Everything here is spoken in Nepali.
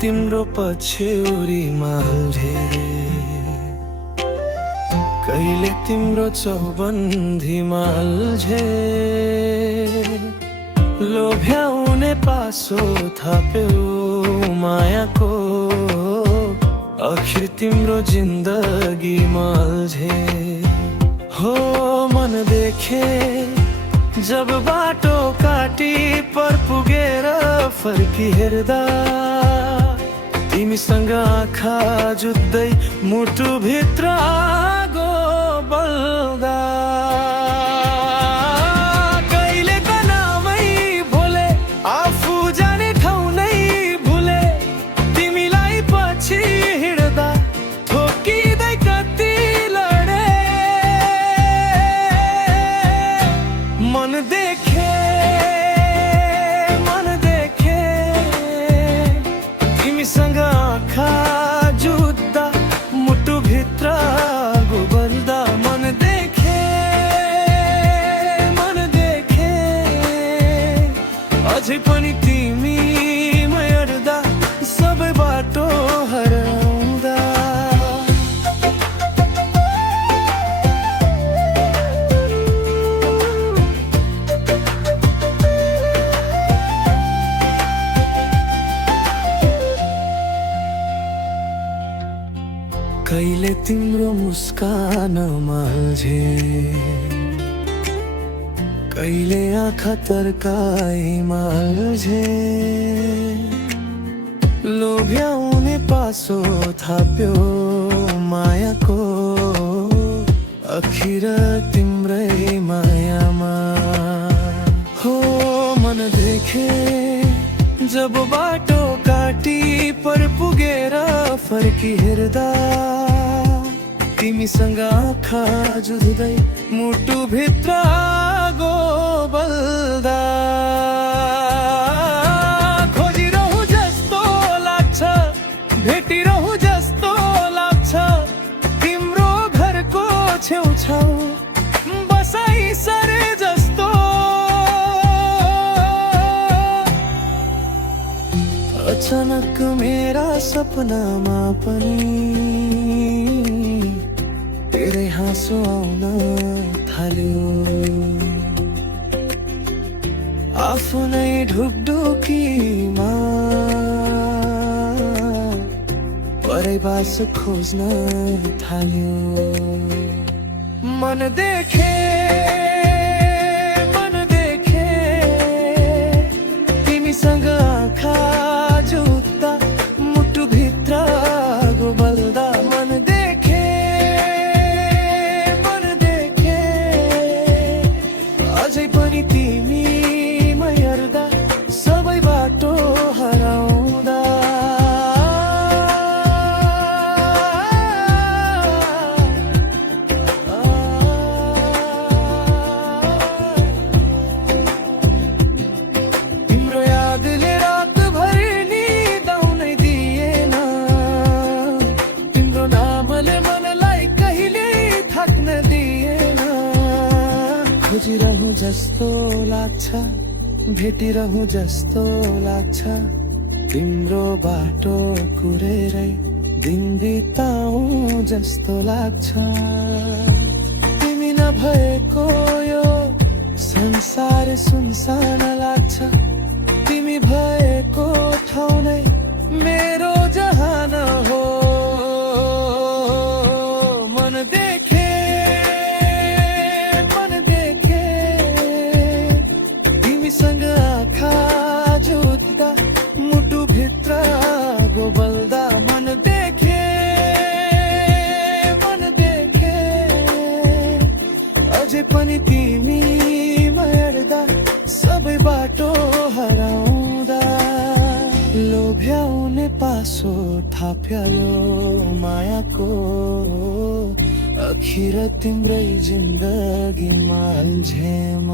तिम्रो पछ्यौरीमा अल्झे, कहिले तिम्रो चौबन्दीमा अल्झे। लोभ्याउने पासो थाप्यौ मायाको, आखिर तिम्रो जिन्दगीमा अल्झे। हो मन देखे जब बाटो काटी पर पुगेर फर्की हेर्दा, तिमीसँग आँखा जुत्दै मुटु भित्र आगो बल्दा। कहिलेका नामै भोले आफू जाने ठाउँ नै भुले, तिमीलाई पछि हिँड्दा ठोकिँदै कति लडे। मन देखे तिमीसँग आँखा जुत्दा मुटु भित्र गोबल्दा। मन देखे अझै पनि तिमीमै अड्दा, सबै बाटो हराउँदा। कहिले तिम्रो मुस्कानमा अल्झे, कहिले आँखा तर्काइमा अल्झे। लोभ्याउने पासो थाप्यो मायाको, आखिर तिम्रै मायामा। हो मन देखे जब बाटो काटी पर पुगेर फर्की हेर्दा, तिमीसँग आँखा जुत्दै मुटु भित्र आगो बल्दा। खोजिरहु जस्तो लाग्छ, भेटिरहु जस्तो लाग्छ, तिम्रो घरको छेउछाउ बसाइ सरे जस्तो। अचानक मेरा सपनामा पनि तेरै हाँसो आउन थाल्यो। आफ्नै ढुकढुकीमा परैबास खोज्न थाल्यो। मन देखे तिमीसँग आँखा जुत्दा मुटु भित्र गोबल्दा। मन देखे अझै पनि तिमीमै अड्दा, सबै बाटो हराउँदा। तिम्रो यादले रातभरि निद आउनै दिएन, तिम्रो नामले मनलाई कहिले थाक्न दिएन। खोजिरहु जस्तो लाग्छ, भेटिरहु जस्तो लाग्छ, तिम्रो बाटो कुरेरै दिन बिताउँ जस्तो लाग्छ। तिमी नभएको यो संसार सुनसान लाग्छ, तिमी भएको ठाउँ नै मेरो जहान हो। मन देखे तिमीसँग आँखा जुत्दा मुटु भित्र गोबल्दा। मन देखे अझै पनि तिमीमै अड्दा, सबै बाटो हराउँदा। लोभ्याउने पासो थाप्यो मायाको, आखिर तिम्रै जिन्दगीमा अल्झे म।